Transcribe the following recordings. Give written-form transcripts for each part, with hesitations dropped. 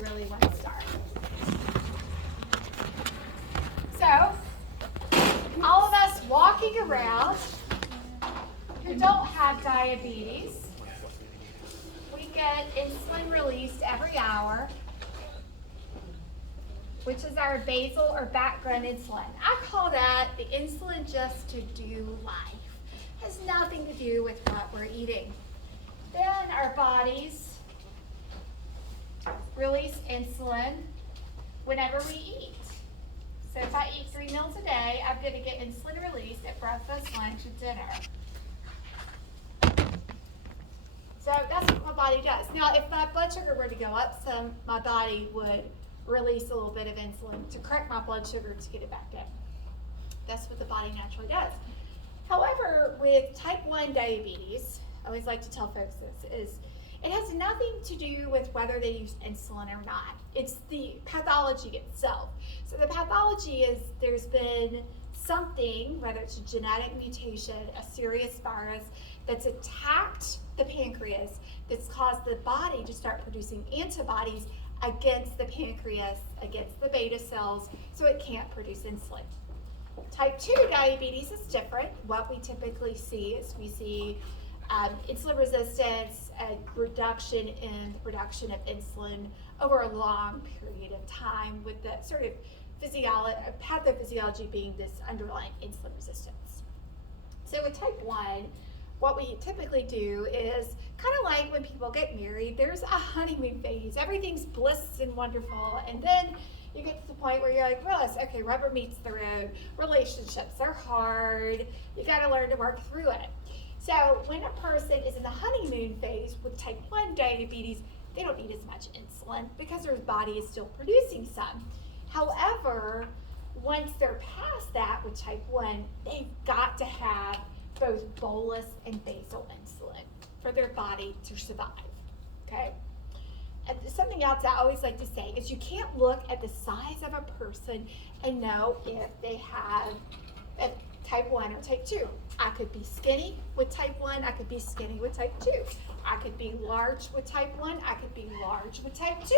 really want to start. So, all of us walking around who don't have diabetes, we get insulin released every hour, which is our basal or background insulin. I call that the insulin just to do life. It has nothing to do with what we're eating. Then our bodies release insulin whenever we eat. So if I eat 3 meals a day, I'm going to get insulin released at breakfast, lunch, and dinner. So that's what my body does. Now, if my blood sugar were to go up some, my body would release a little bit of insulin to correct my blood sugar to get it back down. That's what the body naturally does. However, with type 1 diabetes, I always like to tell folks this, is it has nothing to do with whether they use insulin or not. It's the pathology itself. So the pathology is there's been something, whether it's a genetic mutation, a serious virus, that's attacked the pancreas, that's caused the body to start producing antibodies against the pancreas, against the beta cells, so it can't produce insulin. Type 2 diabetes is different. What we typically see is we see insulin resistance, a reduction in the production of insulin over a long period of time, with the sort of pathophysiology being this underlying insulin resistance. So with type 1, what we typically do is kind of like when people get married, there's a honeymoon phase. Everything's bliss and wonderful, and then you get to the point where you're like, realize, okay, rubber meets the road. Relationships are hard. You got to learn to work through it. So when a person is in the honeymoon phase with type 1 diabetes, they don't need as much insulin because their body is still producing some. However, once they're past that with type 1, they've got to have both bolus and basal insulin for their body to survive, okay? And something else I always like to say is you can't look at the size of a person and know if they have a type 1 or type 2. I could be skinny with type 1, I could be skinny with type 2. I could be large with type 1, I could be large with type 2.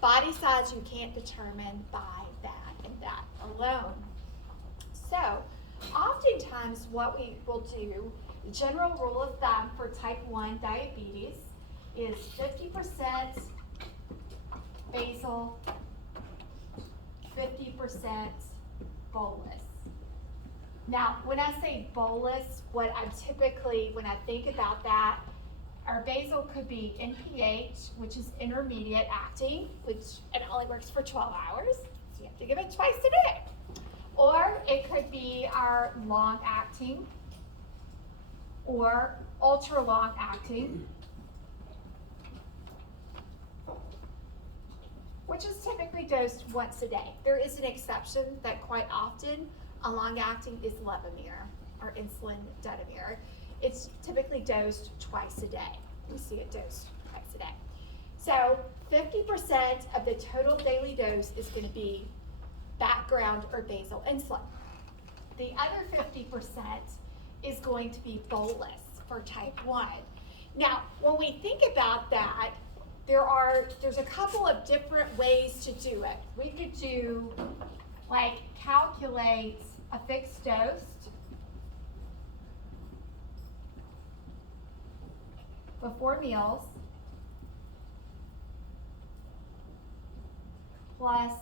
Body size you can't determine by that and that alone. So, oftentimes what we will do, the general rule of thumb for type 1 diabetes is 50% basal, 50% bolus. Now, when I say bolus, what I'm typically, when I think about that, our basal could be NPH, which is intermediate acting, which it only works for 12 hours, so you have to give it twice a day. Or it could be our long acting or ultra long acting, which is typically dosed once a day. There is an exception that quite often a long acting is Levemir or insulin detamir. It's typically dosed twice a day. We see it dosed twice a day. So 50% of the total daily dose is going to be background or basal insulin. The other 50% is going to be bolus for type 1. Now, when we think about that, there's a couple of different ways to do it. We could do, like, calculate a fixed dose before meals plus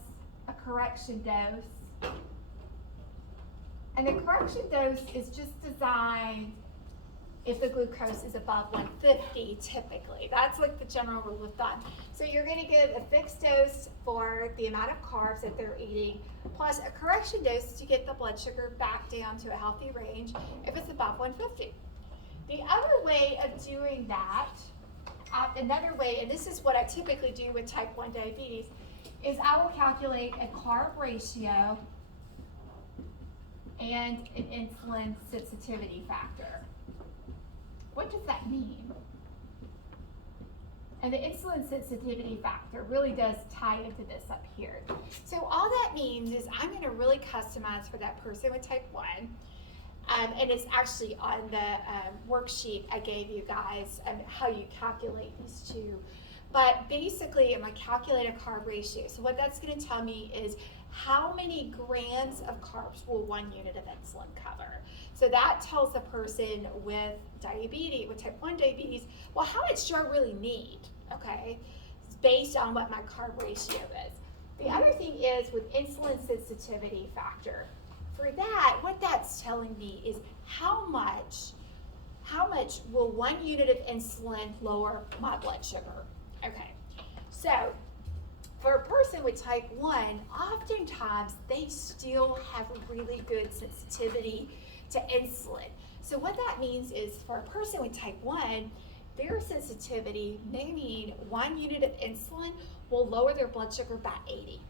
a correction dose. And the correction dose is just designed if the glucose is above 150 typically. That's like the general rule of thumb. So you're going to give a fixed dose for the amount of carbs that they're eating, plus a correction dose to get the blood sugar back down to a healthy range if it's above 150. The other way of doing that, another way, and this is what I typically do with type 1 diabetes, is I will calculate a carb ratio and an insulin sensitivity factor. What does that mean? And the insulin sensitivity factor really does tie into this up here. So all that means is I'm going to really customize for that person with type 1. And it's actually on the worksheet I gave you guys how you calculate these two But basically, I'm going to calculate a carb ratio. So what that's going to tell me is how many grams of carbs will 1 unit of insulin cover. So that tells the person with diabetes, with type 1 diabetes, well, how much do I really need, okay? It's based on what my carb ratio is. The other thing is with insulin sensitivity factor. For that, what that's telling me is how much will 1 unit of insulin lower my blood sugar? Okay, so for a person with type 1, oftentimes they still have really good sensitivity to insulin. So what that means is for a person with type 1, their sensitivity may mean 1 unit of insulin will lower their blood sugar by 80.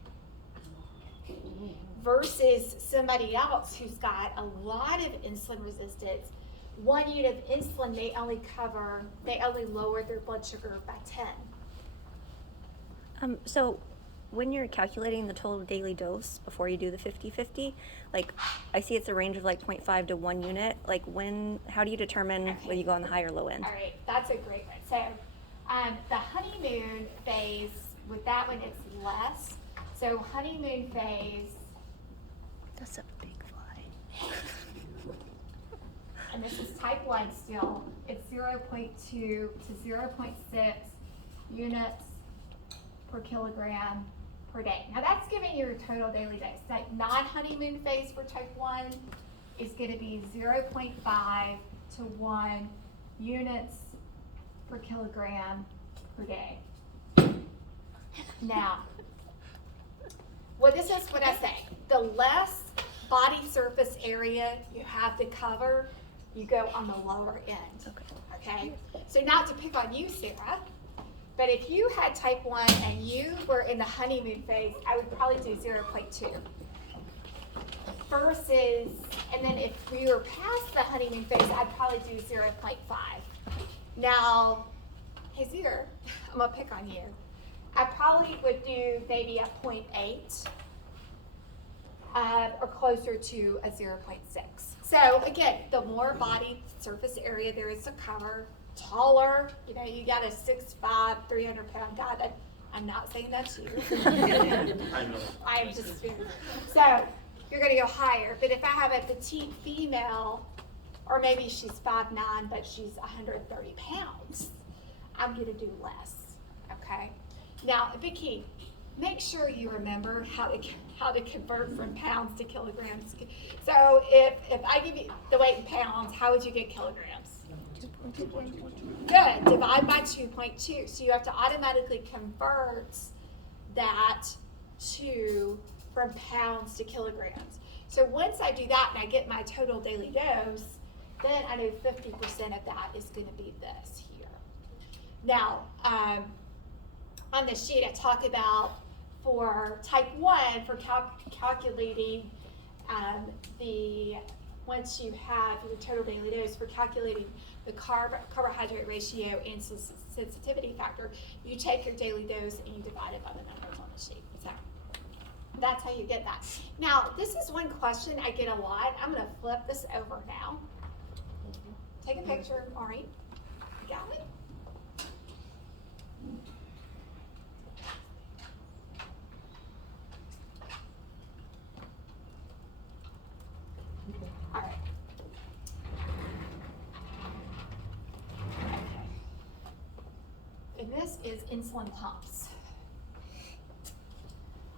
Versus somebody else who's got a lot of insulin resistance, 1 unit of insulin may only lower their blood sugar by 10. So when you're calculating the total daily dose before you do the 50-50, like I see it's a range of like 0.5 to 1 unit. Like how do you determine whether you go on the high or low end? All right, that's a great one. So the honeymoon phase, with that one it's less. So honeymoon phase, That's a big fly. and this is type 1 still, it's 0.2 to 0.6 units per kilogram per day. Now that's giving you your total daily dose. That non-honeymoon phase for type 1 is going to be 0.5 to 1 units per kilogram per day. Now, this is what I say. The less body surface area you have to cover, you go on the lower end. Okay? So not to pick on you, Sarah, but if you had type 1 and you were in the honeymoon phase, I would probably do 0.2. Versus, and then if we were past the honeymoon phase, I'd probably do 0.5. Now, hey Zero, I'm gonna pick on you. I probably would do maybe a 0.8 or closer to a 0.6. So again, the more body surface area there is to cover, taller, you got a 6'5", 300-pound guy. I'm not saying that's you. I know. I am just so you're going to go higher. But if I have a petite female, or maybe she's 5'9", but she's 130 pounds, I'm going to do less. Okay. Now, a big key: make sure you remember how to convert from pounds to kilograms. So if I give you the weight in pounds, how would you get kilograms? Good. Divide by 2.2. So you have to automatically convert that from pounds to kilograms. So once I do that and I get my total daily dose, then I know 50% of that is going to be this here. Now, on the sheet I talk about for type 1, for calculating once you have your total daily dose, for calculating the carbohydrate ratio and sensitivity factor, you take your daily dose and you divide it by the numbers on the sheet. So that's how you get that. Now, this is one question I get a lot. I'm going to flip this over now. Take a picture, Ari. You got it? All right. And this is insulin pumps.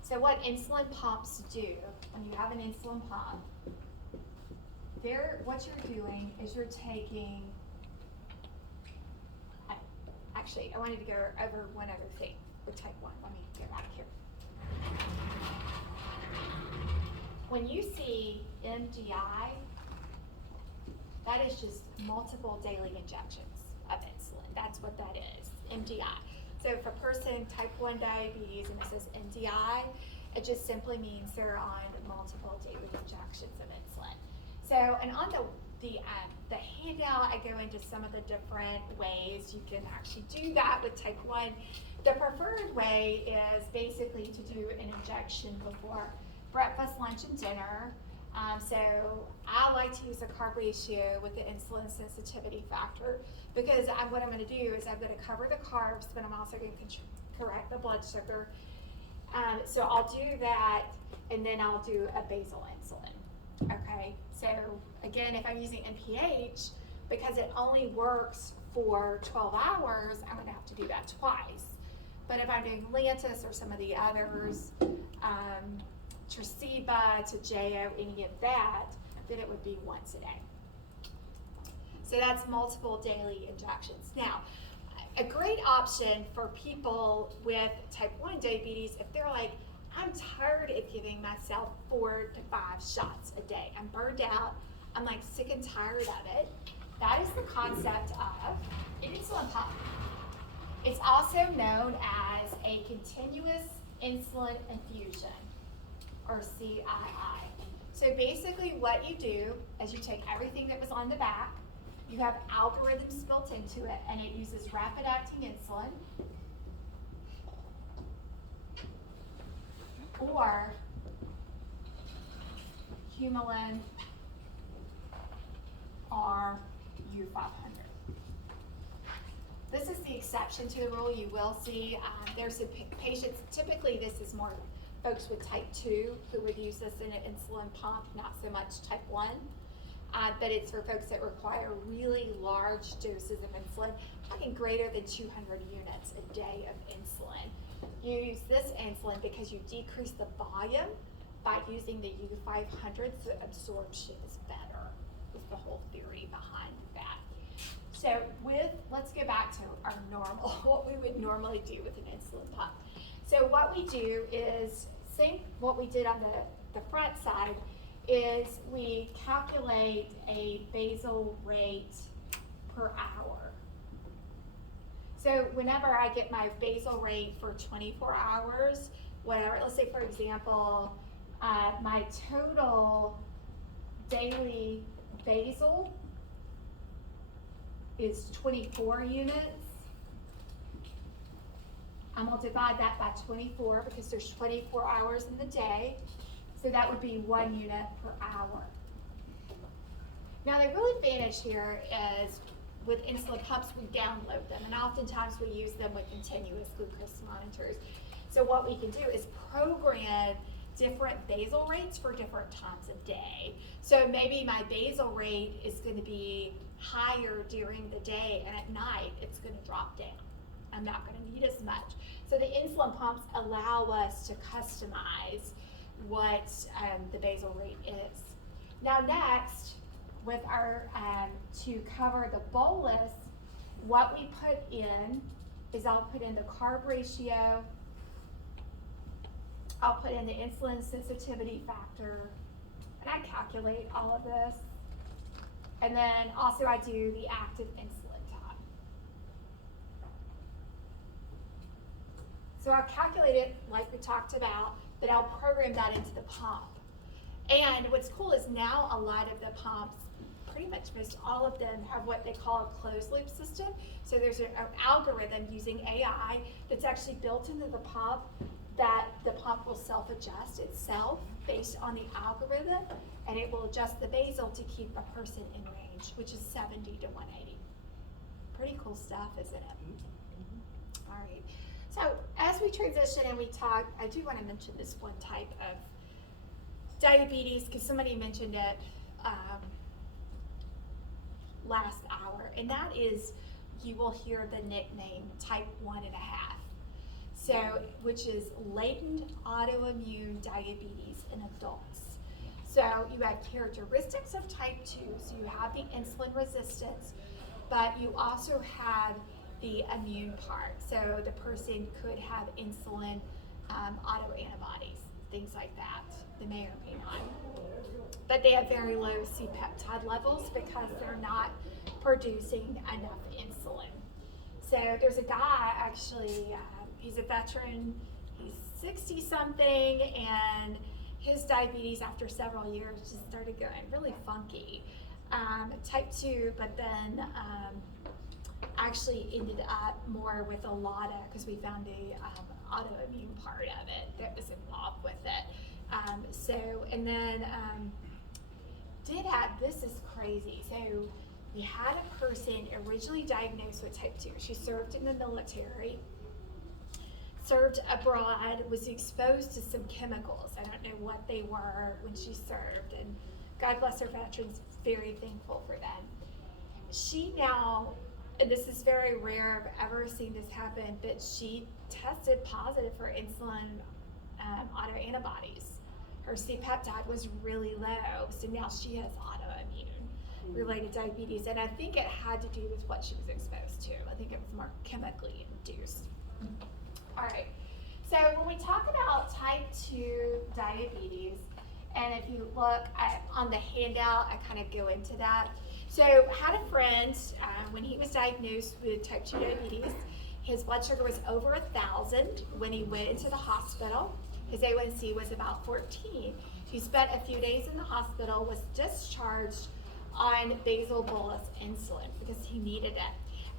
So what insulin pumps do, when you have an insulin pump, what you're doing is you're taking, actually I wanted to go over one other thing with type 1. Let me get out of here. When you see MDI, that is just multiple daily injections of insulin. That's what that is, MDI. So if a person type 1 diabetes and it says MDI, it just simply means they're on multiple daily injections of insulin. So, and on the handout, I go into some of the different ways you can actually do that with type 1. The preferred way is basically to do an injection before breakfast, lunch, and dinner. So I like to use a carb ratio with the insulin sensitivity factor because what I'm going to do is I'm going to cover the carbs, but I'm also going to correct the blood sugar. So I'll do that, and then I'll do a basal insulin. Okay, so again, if I'm using NPH, because it only works for 12 hours, I'm going to have to do that twice. But if I'm doing Lantus or some of the others, Tresiba, Toujeo, any of that, then it would be once a day. So that's multiple daily injections. Now, a great option for people with type 1 diabetes, if they're like, I'm tired of giving myself 4 to 5 shots a day. I'm burned out. I'm like sick and tired of it. That is the concept of an insulin pump. It's also known as a continuous insulin infusion, or CII. So basically what you do is you take everything that was on the back, you have algorithms built into it, and it uses rapid acting insulin or Humulin or U500. This is the exception to the rule. You will see there's some patients, typically this is more folks with type 2 who would use this in an insulin pump, not so much type 1. But it's for folks that require really large doses of insulin, talking greater than 200 units a day of insulin. You use this insulin because you decrease the volume by using the U500, so absorption is better, is the whole theory behind that. So let's go back to our normal, what we would normally do with an insulin pump. So what we do is, what we did on the front side is we calculate a basal rate per hour. So whenever I get my basal rate for 24 hours, whatever, let's say for example, my total daily basal is 24 units. I'm going to divide that by 24 because there's 24 hours in the day. So that would be 1 unit per hour. Now the real advantage here is with insulin pumps, we download them, and oftentimes we use them with continuous glucose monitors. So what we can do is program different basal rates for different times of day. So maybe my basal rate is going to be higher during the day, and at night it's going to drop down. I'm not going to need as much. So the insulin pumps allow us to customize what the basal rate is. Now next, with our, to cover the bolus, what we put in is I'll put in the carb ratio, I'll put in the insulin sensitivity factor, and I calculate all of this. And then also I do the active insulin time. So I'll calculate it like we talked about, but I'll program that into the pump. And what's cool is now a lot of the pumps, pretty much most all of them, have what they call a closed loop system. So there's an algorithm using AI that's actually built into the pump that the pump will self-adjust itself based on the algorithm, and it will adjust the basal to keep a person in range, which is 70 to 180. Pretty cool stuff, isn't it? All right. So as we transition and we talk, I do want to mention this one type of diabetes because somebody mentioned it last hour, and that is, you will hear the nickname type 1.5. So, which is latent autoimmune diabetes in adults. So you have characteristics of type 2, so you have the insulin resistance, but you also have the immune part. So the person could have insulin autoantibodies, things like that. They may or may not. But they have very low C-peptide levels because they're not producing enough insulin. So there's a guy, actually, he's a veteran, he's 60-something, and his diabetes after several years just started going really funky. Type 2, but then actually ended up more with a LADA because we found a autoimmune part of it that was involved with it. And then did have, this is crazy. So we had a person originally diagnosed with type 2. She served in the military, served abroad, was exposed to some chemicals. I don't know what they were when she served, and God bless our veterans, very thankful for them. She now, and this is very rare, I've ever seen this happen, but she tested positive for insulin autoantibodies. Her C-peptide was really low, so now she has autoimmune related diabetes, and I think it had to do with what she was exposed to. I think it was more chemically induced. All right, so when we talk about type 2 diabetes, and if you look on the handout, I kind of go into that. So I had a friend, when he was diagnosed with type 2 diabetes, his blood sugar was over 1,000 when he went into the hospital. His A1C was about 14. He spent a few days in the hospital, was discharged on basal bolus insulin because he needed it.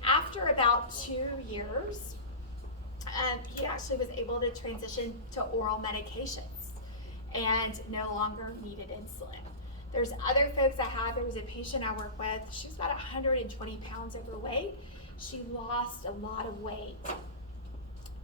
After about 2 years, he actually was able to transition to oral medications and no longer needed insulin. There's other folks I have. There was a patient I work with. She was about 120 pounds overweight. She lost a lot of weight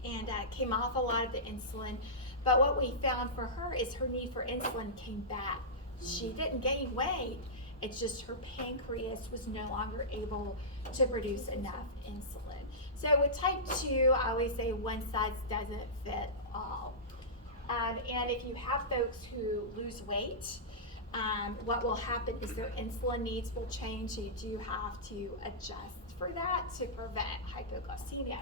and came off a lot of the insulin. But what we found for her is her need for insulin came back. She didn't gain weight. It's just her pancreas was no longer able to produce enough insulin. So with type 2, I always say one size doesn't fit all. And if you have folks who lose weight, what will happen is their insulin needs will change, so you do have to adjust for that to prevent hypoglycemia.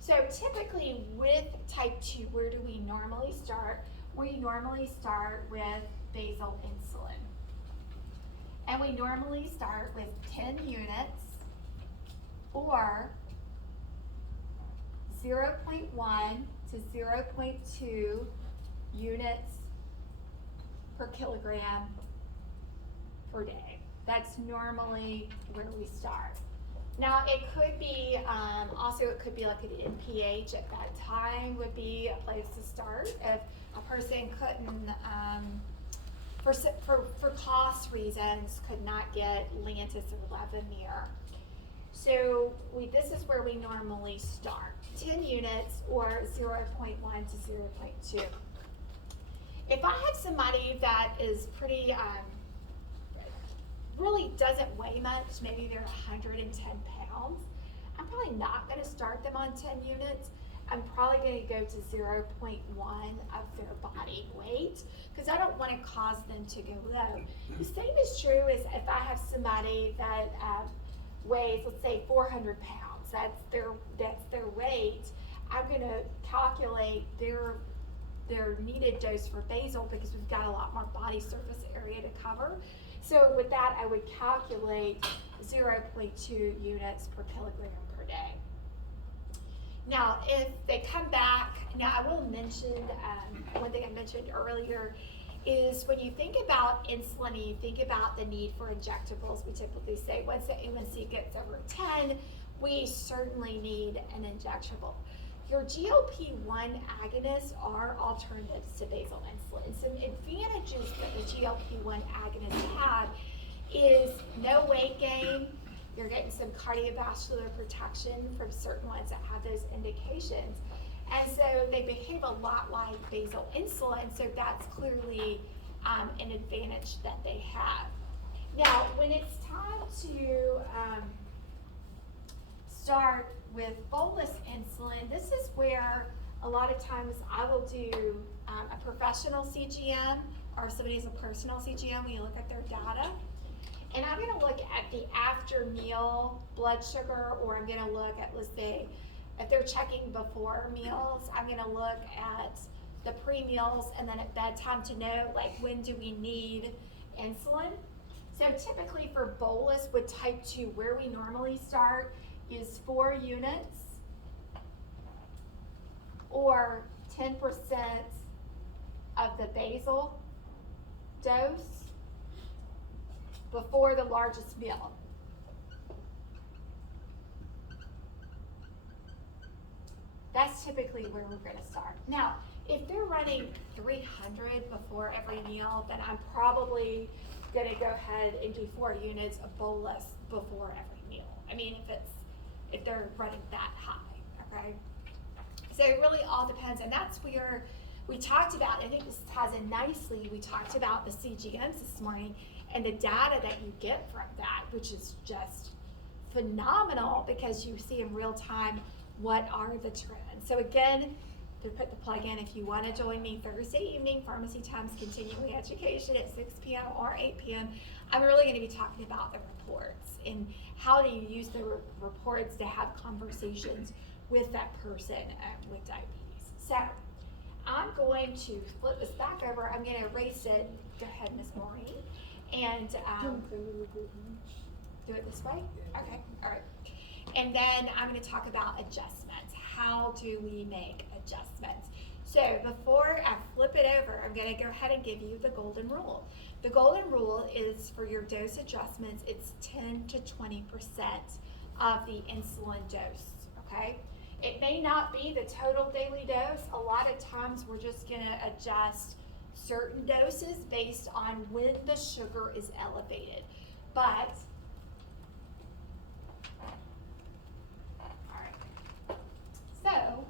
So typically with type 2, where do we normally start? We normally start with basal insulin. And we normally start with 10 units or 0.1 to 0.2 units per kilogram per day. That's normally where we start. Now it could be, also it could be like an NPH at that time would be a place to start if a person couldn't, for cost reasons, could not get Lantus or Levemir. So this is where we normally start, 10 units or 0.1 to 0.2. If I have somebody that is pretty, really doesn't weigh much, maybe they're 110 pounds, I'm probably not going to start them on 10 units. I'm probably going to go to 0.1 of their body weight because I don't want to cause them to go low. The same is true as if I have somebody that weighs, let's say 400 pounds, that's their weight. I'm going to calculate their needed dose for basal because we've got a lot more body surface area to cover. So with that, I would calculate 0.2 units per kilogram per day. Now, if they come back, now I will mention, one thing I mentioned earlier is when you think about insulin, you think about the need for injectables, we typically say once the A1C gets over 10, we certainly need an injectable. Your GLP-1 agonists are alternatives to basal insulin. Some advantages that the GLP-1 agonists have is no weight gain. You're getting some cardiovascular protection from certain ones that have those indications. And so they behave a lot like basal insulin, so that's clearly an advantage that they have. Now, when it's time to start with bolus insulin, this is where a lot of times I will do a professional CGM or somebody's a personal CGM when you look at their data. And I'm going to look at the after meal blood sugar, or I'm going to look at, let's say, if they're checking before meals, I'm going to look at the pre-meals and then at bedtime to know, like, when do we need insulin. So typically for bolus with type 2, where we normally start is 4 units or 10% of the basal dose before the largest meal. That's typically where we're going to start. Now, if they're running 300 before every meal, then I'm probably gonna go ahead and do 4 units of bolus before every meal. I mean, if they're running that high, okay? So it really all depends, and that's where we talked about, I think this ties in nicely, we talked about the CGMs this morning and the data that you get from that, which is just phenomenal because you see in real time what are the trends. So again, to put the plug in, if you want to join me Thursday evening, Pharmacy Times Continuing Education at 6 p.m. or 8 p.m., I'm really going to be talking about the reports and how do you use the reports to have conversations with that person with diabetes. So I'm going to flip this back over. I'm going to erase it. Go ahead, Ms. Maureen. And do it this way? Okay, all right. And then I'm going to talk about adjustments. How do we make adjustments? So before I flip it over, I'm going to go ahead and give you the golden rule. The golden rule is for your dose adjustments, it's 10 to 20% of the insulin dose, okay? It may not be the total daily dose. A lot of times we're just going to adjust certain doses based on when the sugar is elevated. But so,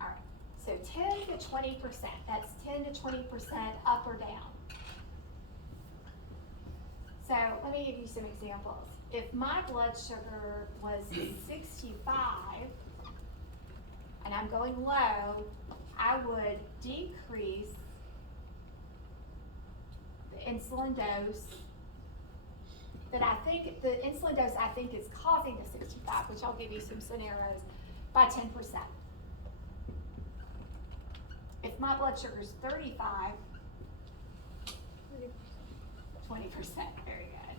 alright, so 10 to 20%, that's 10 to 20% up or down. So let me give you some examples. If my blood sugar was 65 and I'm going low, I would decrease the insulin dose. But I think the insulin dose I think is causing the 65, which I'll give you some scenarios, by 10%. If my blood sugar is 35, 20%, very good.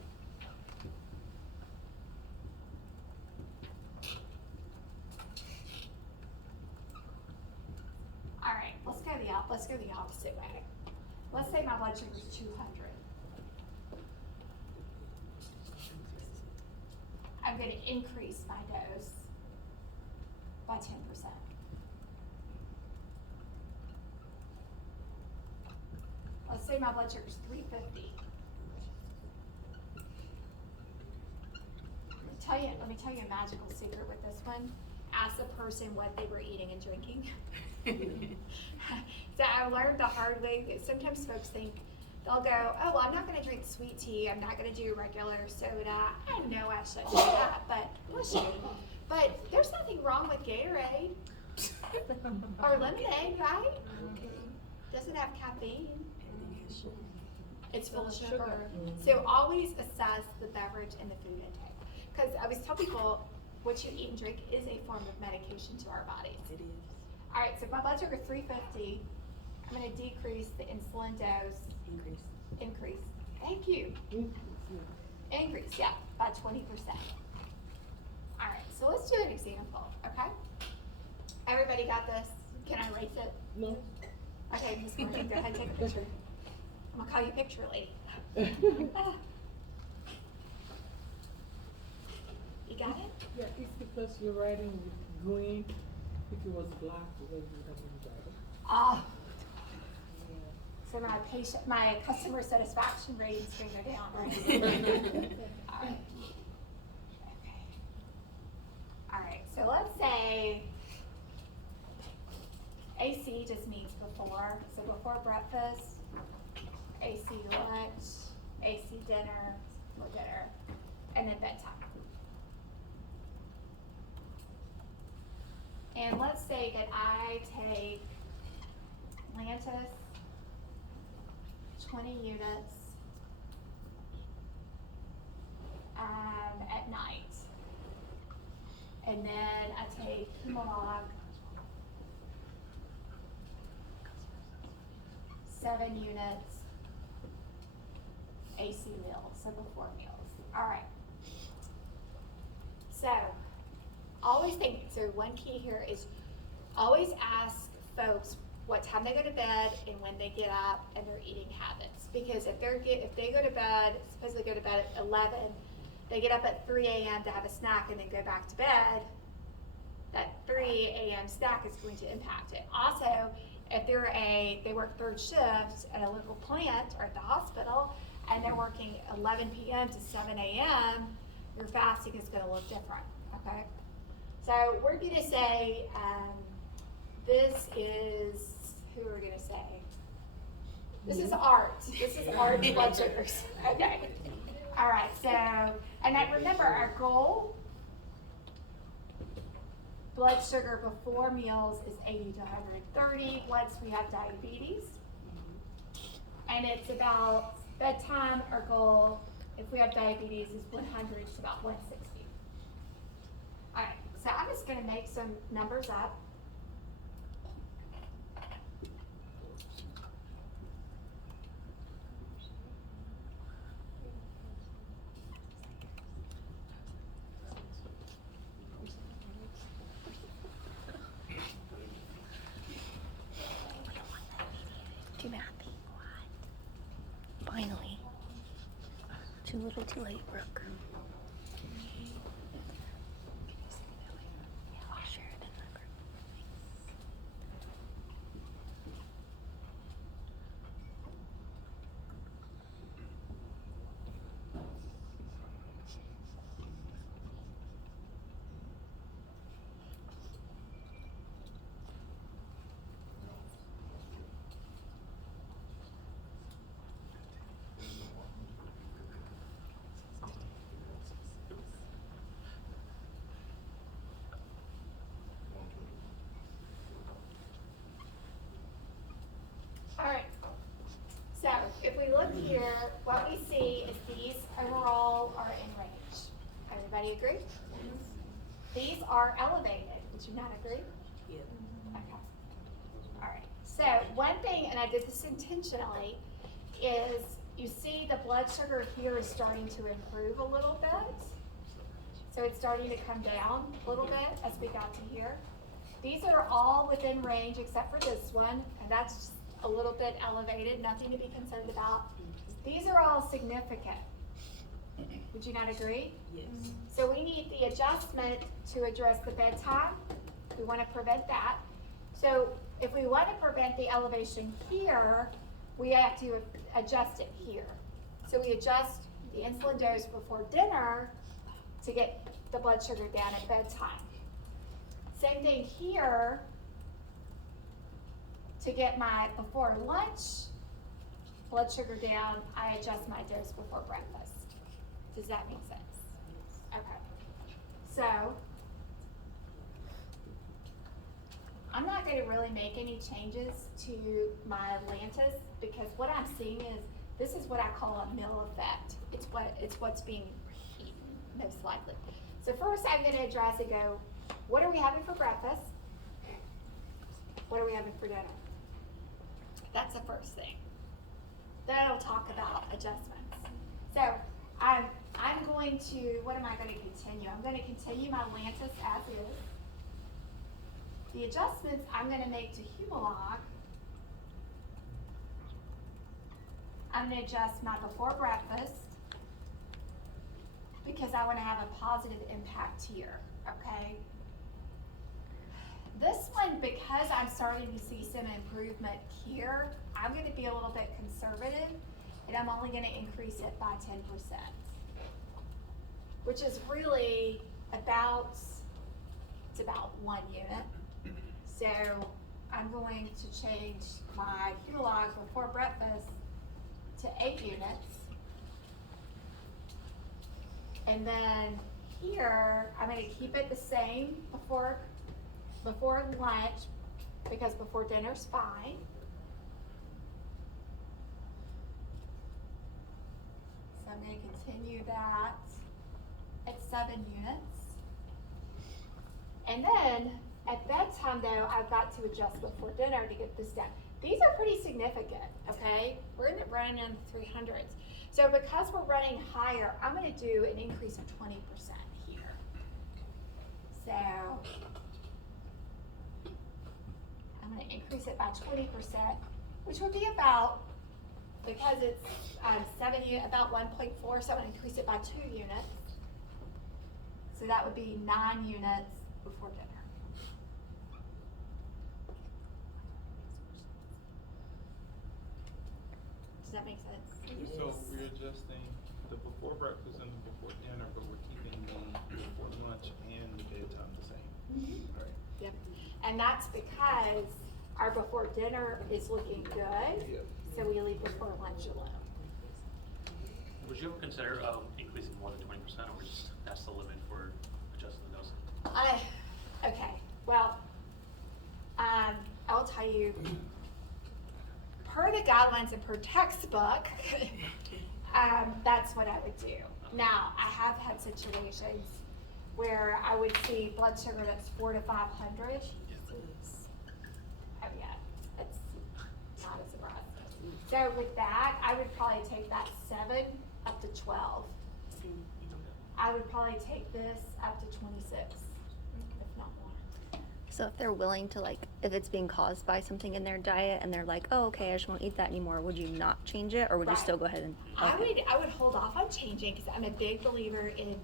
All right, let's go the opposite way. Let's say my blood sugar is 200. I'm going to increase my dose by 10%. Let's say my blood sugar is 350. Let me tell you a magical secret with this one. Ask the person what they were eating and drinking. So I learned the hard way that sometimes folks think, they'll go, oh, well, I'm not going to drink sweet tea. I'm not going to do regular soda. I know I should do that, but bless you. But there's nothing wrong with Gatorade or lemonade, right? Doesn't have caffeine. It's full of sugar. So always assess the beverage and the food intake. Because I always tell people, what you eat and drink is a form of medication to our bodies. It is. All right, so if my blood sugar is 350, I'm going to decrease the insulin dose. Increase. Thank you. Increase, yeah, by 20%. All right, so let's do an example, okay? Everybody got this? Can I erase it? No. Okay, Ms. Morgan, go ahead and take a picture. I'm gonna call you picture lady. You got it? Yeah, it's because you're writing with green. If it was black, then you would have been writing. Oh, Yeah. so my customer satisfaction ratings can go down, right? All right. Okay. All right, so let's say AC just means before. So before breakfast, AC lunch, AC dinner, or dinner, and then bedtime. And let's say that I take Lantus, 20 units at night. And then I take Humalog, 7 units, AC meals, so before meals. All right. So, always think, so one key here is always ask folks what time they go to bed and when they get up and their eating habits. Because if they go to bed, suppose they go to bed at 11, they get up at 3 a.m. to have a snack and then go back to bed, that 3 a.m. snack is going to impact it. Also, if they work third shift at a local plant or at the hospital, and they're working 11 p.m. to 7 a.m., your fasting is going to look different, okay? So we're going to say this is, who are we going to say? This is Art. This is Art's blood sugars. Okay. All right, so, and then remember our goal, blood sugar before meals is 80 to 130 once we have diabetes. And it's about bedtime, our goal, if we have diabetes, is 100 to about 160. All right, so I'm just gonna make some numbers up. Too happy. Finally. Too little, too late, Brooke. Yeah, I'll share it in the group. All right, so if we look here, what we see is these overall are in range. Everybody agree? These are elevated. Would you not agree? Yeah. Okay. All right. So one thing, and I did this intentionally, is you see the blood sugar here is starting to improve a little bit. So it's starting to come down a little bit as we got to here. These are all within range except for this one, and that's just a little bit elevated, nothing to be concerned about. These are all significant. Would you not agree? Yes. So we need the adjustment to address the bedtime. We want to prevent that. So if we want to prevent the elevation here, we have to adjust it here. So we adjust the insulin dose before dinner to get the blood sugar down at bedtime. Same thing here. To get my before lunch blood sugar down, I adjust my dose before breakfast. Does that make sense? Okay. So, I'm not going to really make any changes to my Atlantis because what I'm seeing is this is what I call a meal effect. It's what's being eaten most likely. So first I'm going to address and go, what are we having for breakfast? What are we having for dinner? That's the first thing. Then I'll talk about adjustments. So I'm going to, what am I going to continue? I'm going to continue my Lantus as is. The adjustments I'm going to make to Humalog, I'm going to adjust my before breakfast because I want to have a positive impact here, okay? This one, because I'm starting to see some improvement here, I'm going to be a little bit conservative, and I'm only going to increase it by 10%, which is really about, it's about 1 unit. So I'm going to change my Humalog before breakfast to 8 units. And then here, I'm going to keep it the same before lunch, because before dinner's fine. So I'm going to continue that at 7 units. And then at bedtime though, I've got to adjust before dinner to get this down. These are pretty significant, okay? We're running in the 300s. So because we're running higher, I'm going to do an increase of 20% here. So I'm going to increase it by 20%, which would be about, because it's 7 units, about 1.4, so I'm going to increase it by 2 units. So that would be 9 units before dinner. that make sense? So we're adjusting the before breakfast and the before dinner, but we're keeping the before lunch and the bedtime the same. Right. Yep. And that's because our before dinner is looking good, Yep. so we leave before lunch alone. Would you ever consider increasing more than 20%, or just that's the limit for adjusting the dose? Okay, well, I'll tell you, per the guidelines and per textbook, that's what I would do. Now, I have had situations where I would see blood sugar that's 400 to 500. Oh yeah, it's not a surprise. So with that, I would probably take that 7 up to 12. I would probably take this up to 26, if not more. So if they're willing to, like, if it's being caused by something in their diet and they're like, oh, okay, I just won't eat that anymore, would you not change it, or would you Right. still go ahead and? I Okay. would hold off on changing because I'm a big believer in,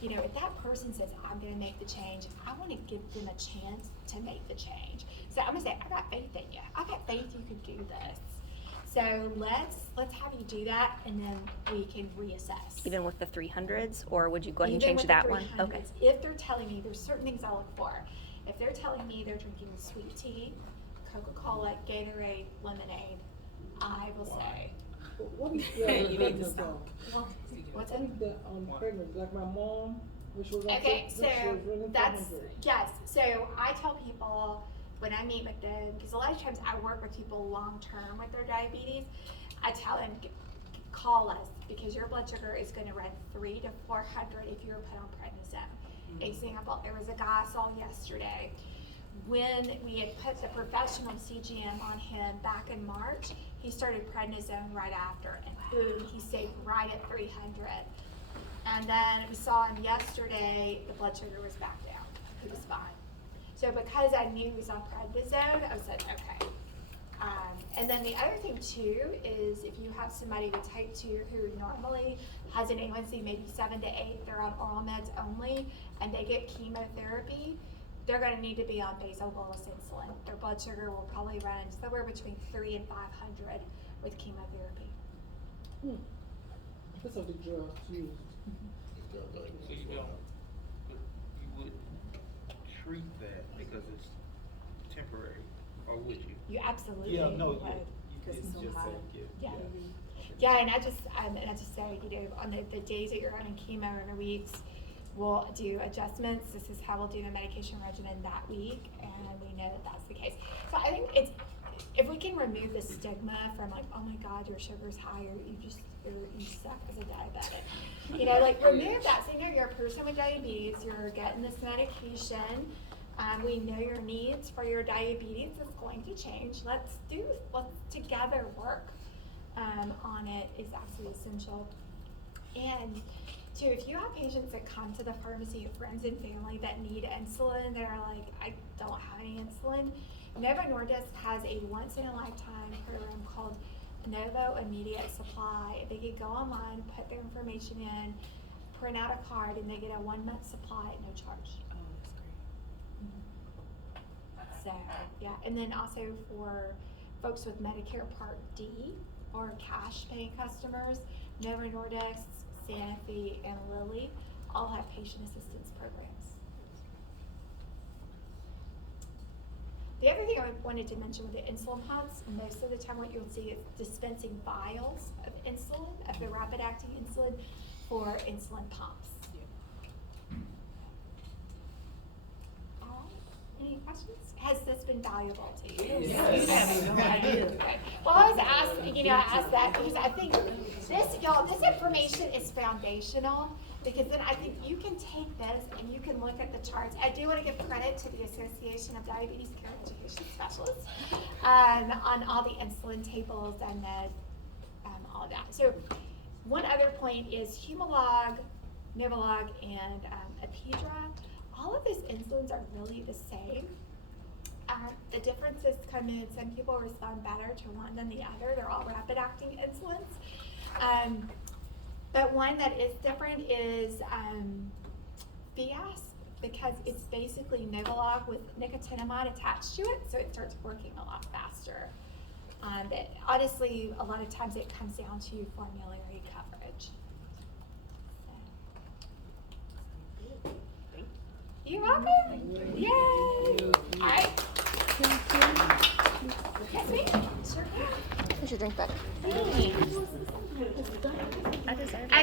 you know, if that person says I'm going to make the change, I want to give them a chance to make the change. So I'm going to say, I got faith in you. I got faith you can do this. So let's have you do that, and then we can reassess. Even with the 300s, or would you go ahead and Even change with that the one? Okay. 300s, if they're telling me, there's certain things I look for. If they're telling me they're drinking sweet tea, Coca-Cola, Gatorade, lemonade, I will say, What is the You need to pregnant stop. dog? well, what's What it? is the pregnant? Like my mom, when she was on Okay, she so was running that's, 400. yes, so I tell people when I meet with them, because a lot of times I work with people long-term with their diabetes, I tell them, call us, because your blood sugar is gonna run 300 to 400 if you're put on prednisone. Example, there was a guy I saw yesterday, when we had put the professional CGM on him back in March, he started prednisone right after, and boom, he stayed right at 300. And then we saw him yesterday, the blood sugar was back down. He was fine. So because I knew he was on prednisone, I said, okay. And then the other thing too is if you have somebody with type 2 who normally has an A1C maybe 7 to 8, they're on oral meds only, and they get chemotherapy, they're going to need to be on basal bolus insulin. Their blood sugar will probably run somewhere between 300 and 500 with chemotherapy. Because of the drugs used. So you don't, you would treat that because it's temporary, or would you? You absolutely Yeah, no, would. you did just say, Yeah. yeah. Yeah, and I just say, you know, on the days that you're having chemo in a week, we'll do adjustments. This is how we'll do the medication regimen that week, and we know that that's the case. So I think it's, if we can remove the stigma from like, oh my God, your sugar's high, or you suck as a diabetic. You know, like remove that. Say, no, you're a person with diabetes, you're getting this medication. We know your needs for your diabetes is going to change. Let's together work on it is absolutely essential. And two, if you have patients that come to the pharmacy, friends and family that need insulin, that are like, I don't have any insulin, Novo Nordisk has a once in a lifetime program called Novo Immediate Supply. They can go online, put their information in, print out a card, and they get a 1 month supply at no charge. Oh, that's great. So, yeah, and then also for folks with Medicare Part D or cash paying customers, Novo Nordisk, Sanofi, and Lilly all have patient assistance programs. The other thing I wanted to mention with the insulin pumps, most of the time what you'll see is dispensing vials of insulin, of the rapid acting insulin, for insulin pumps. Any questions? Has this been valuable to you? Yes. Yes. No idea. Okay. Well, I was asked, I asked that because I think this information is foundational, because then I think you can take this and you can look at the charts. I do want to give credit to the Association of Diabetes Care Education Specialists on all the insulin tables and all of that. So one other point is Humalog, Novolog, and Apidra. All of those insulins are really the same. The differences come in, some people respond better to one than the other. They're all rapid acting insulins. But one that is different is Fiasp, because it's basically Novolog with nicotinamide attached to it, so it starts working a lot faster. But honestly, a lot of times it comes down to formulary coverage. You're welcome. Yay! All right. Yes, ma'am. Sure can. Here's your drink back. Thanks. I deserve it.